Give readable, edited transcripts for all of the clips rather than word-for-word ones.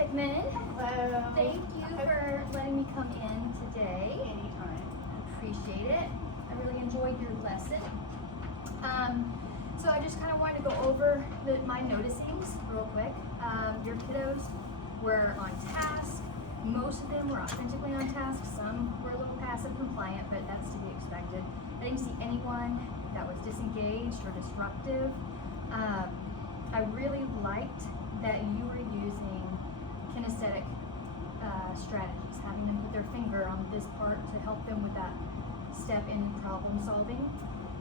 Pigman. Hello. Thank you for letting me come in today. Anytime. Appreciate it. I really enjoyed your lesson. So I just kind of wanted to go over my noticings real quick. Your kiddos were on task. Most of them were authentically on task. Some were a little passive compliant, but that's to be expected. I didn't see anyone that was disengaged or disruptive. I really liked that you were using kinesthetic strategies, having them put their finger on this part to help them with that step in problem solving.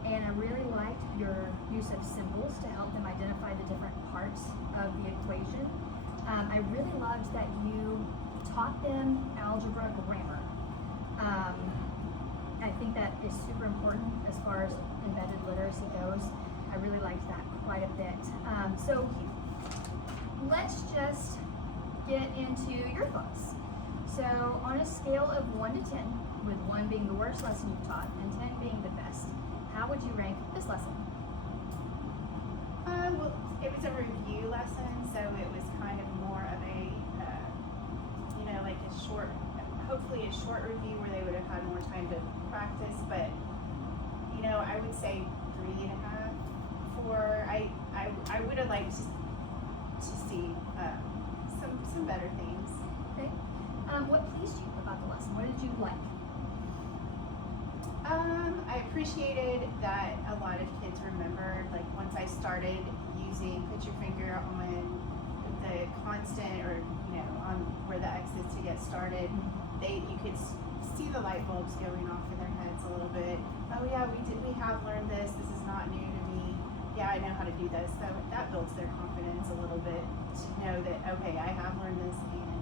And I really liked your use of symbols to help them identify the different parts of the equation. I really loved that you taught them algebra grammar. I think that is super important as far as embedded literacy goes. I really liked that quite a bit. So let's just get into your thoughts. So on a scale of 1 to 10, with 1 being the worst lesson you've taught and 10 being the best, how would you rank this lesson? Well, it was a review lesson, so it was kind of more of a, like a short, hopefully a short review where they would have had more time to practice. But I would say 3.5, 4. I would have liked to see some better things. Okay. What pleased you about the lesson? What did you like? I appreciated that a lot of kids remembered, like once I started using put your finger on the constant or, on where the X is to get started, you could see the light bulbs going off in their heads a little bit. Oh yeah, we have learned this is not new to me. Yeah, I know how to do this. So that builds their confidence a little bit to know that, okay, I have learned this and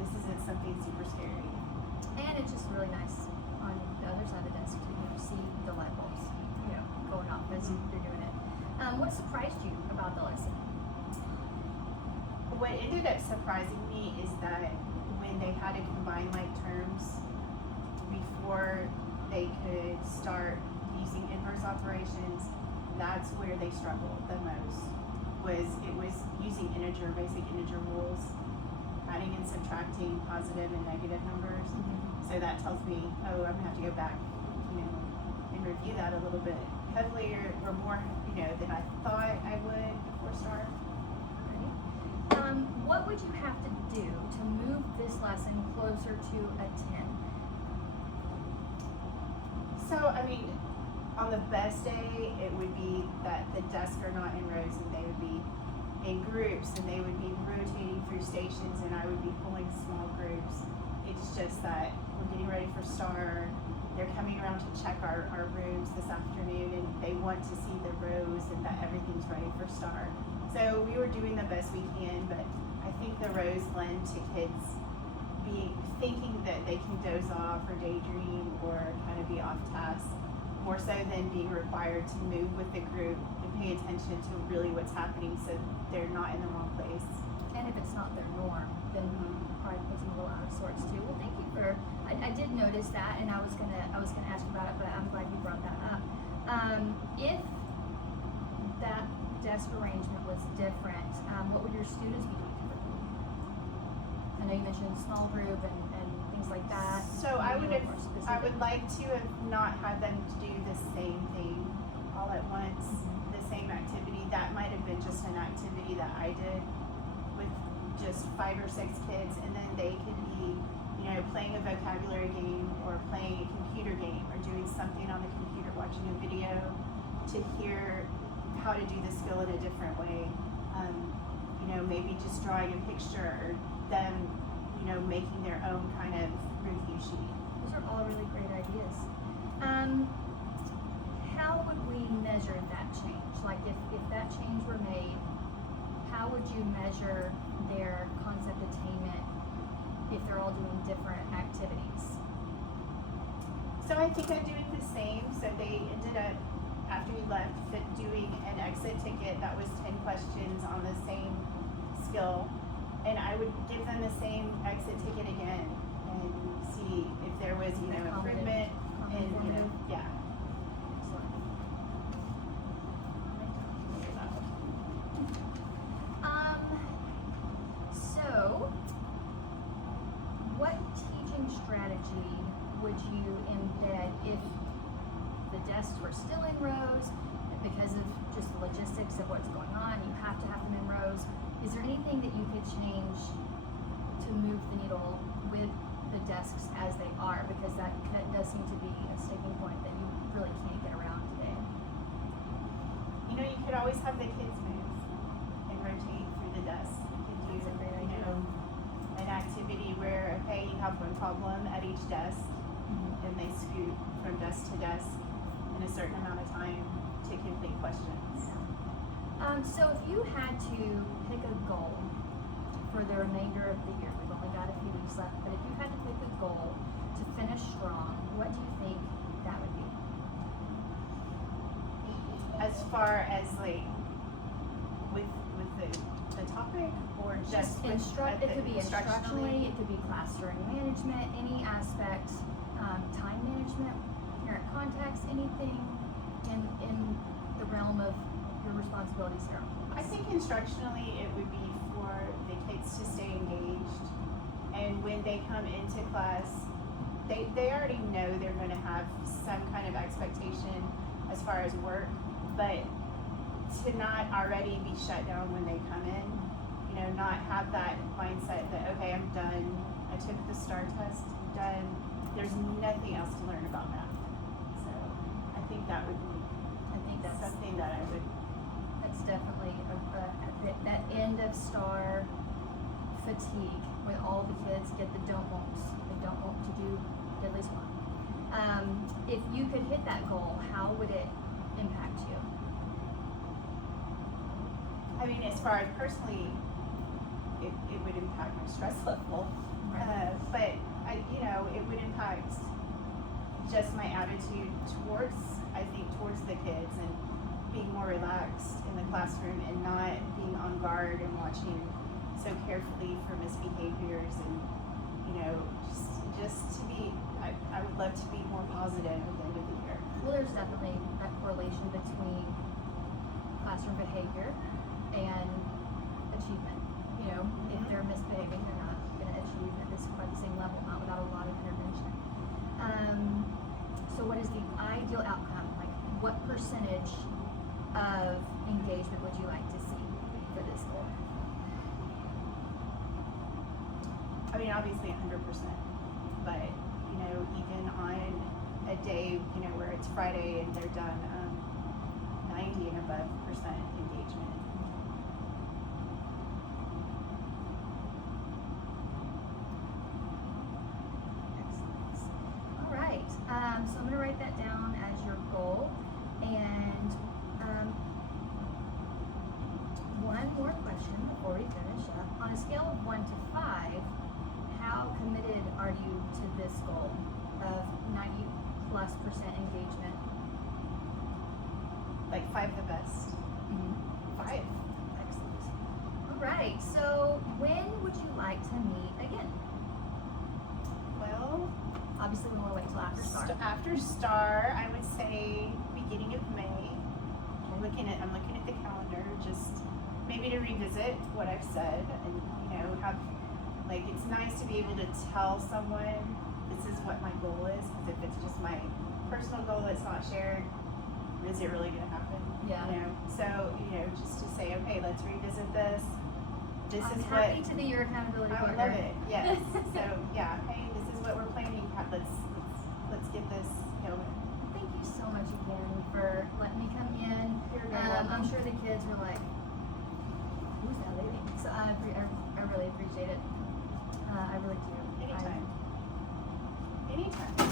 this isn't something super scary. And it's just really nice on the other side of the desk to see the light bulbs, going off as you're doing it. What surprised you about the lesson? What ended up surprising me is that when they had to combine like terms before they could start using inverse operations, that's where they struggled the most. It was using basic integer rules, adding and subtracting positive and negative numbers. So that tells me, I'm gonna have to go back, and review that a little bit heavily or more, than I thought I would before start. What would you have to do to move this lesson closer to a 10? So, on the best day, it would be that the desks are not in rows and they would be in groups and they would be rotating through stations and I would be pulling small groups. It's just that we're getting ready for STAR. They're coming around to check our rooms this afternoon and they want to see the rows and that everything's ready for STAR. So we were doing the best we can, but I think the rows lend to kids thinking that they can doze off or daydream or kind of be off task, more so than being required to move with the group and pay attention to really what's happening so they're not in the wrong place. And if it's not their norm, then probably puts them a little out of sorts too. Well, thank you for. I did notice that, and I was gonna ask you about it, but I'm glad you brought that up. If that desk arrangement was different, what would your students be doing differently? I know you mentioned small group and things like that. So I would like to have not had them do the same thing all at once, the same activity. That might have been just an activity that I did with just 5 or 6 kids, and then they could be, playing a vocabulary game or playing a computer game or doing something on the computer, watching a video to hear how to do the skill in a different way. Maybe just drawing a picture or them, making their own kind of review sheet. Those are all really great ideas. How would we measure that change? Like if that change were made, how would you measure their concept attainment if they're all doing different activities? So I think I'm doing the same. So they ended up, after we left, doing an exit ticket that was 10 questions on the same skill. And I would give them the same exit ticket again and see if there was, improvement and, yeah. Excellent. So strategy would you embed if the desks were still in rows because of just the logistics of what's going on? You have to have them in rows. Is there anything that you could change to move the needle with the desks as they are? Because that does seem to be a sticking point that you really can't get around today. You know, you could always have the kids move and rotate through the desk. You could do, That's a great you idea. know, an activity where, okay, you have one problem at each desk, and they scoot from desk to desk in a certain amount of time to complete questions. So if you had to pick a goal for the remainder of the year, we've only got a few weeks left, but if you had to pick a goal to finish strong, what do you think that would be? As far as like with the topic or just with It could be instructionally, it could be classroom management, any aspect, time management, parent contacts, anything in the realm of your responsibilities here. I think instructionally it would be for the kids to stay engaged, and when they come into class, they already know they're going to have some kind of expectation as far as work, but to not already be shut down when they come in, you know, not have that mindset that, okay, I'm done, I took the STAR test, done, there's nothing else to learn about math. So I think that would be I think that's something that I would. That's definitely that end of STAR fatigue when all the kids get the don't wants. They don't want to do at least one. If you could hit that goal, how would it impact you? I mean, as far as personally, it would impact my stress level. But you know, it would impact just my attitude towards the kids, and being more relaxed in the classroom and not being on guard and watching so carefully for misbehaviors, and you know, just to be. I would love to be more positive at the end of the year. Well, there's definitely that correlation between classroom behavior and achievement. You know, if they're misbehaving, they're not going to achieve at this quite the same level, not without a lot of intervention. So what is the ideal outcome? Like, what percentage of engagement would you like to see for this goal? I mean, obviously 100%, but you know, even on a day, you know, where it's Friday and they're done, 90 and above % engagement. Excellent. All right. So I'm going to write that down as your goal. And one more question before we finish up. On a scale of 1 to 5, how committed are you to this goal of 90+% engagement? Like 5 the best. 5. Excellent. All right. So when would you like to meet again? Well, Obviously, we want to wait till after STAR. after STAR, I would say beginning of May. I'm looking at the calendar, just maybe to revisit what I've said, and you know, have like, it's nice to be able to tell someone this is what my goal is, because if it's just my personal goal that's not shared, is it really going to happen? Yeah. You know, so you know, just to say, okay, let's revisit this. This I'm is happy what to be your accountability I would partner. love it. Yes. So yeah, hey, this is what we're planning. Let's get this going. Thank you so much again for letting me come in. You're very welcome. I'm sure the kids were like, "Who's that lady?" So I really appreciate it. I really do. Anytime. Anytime.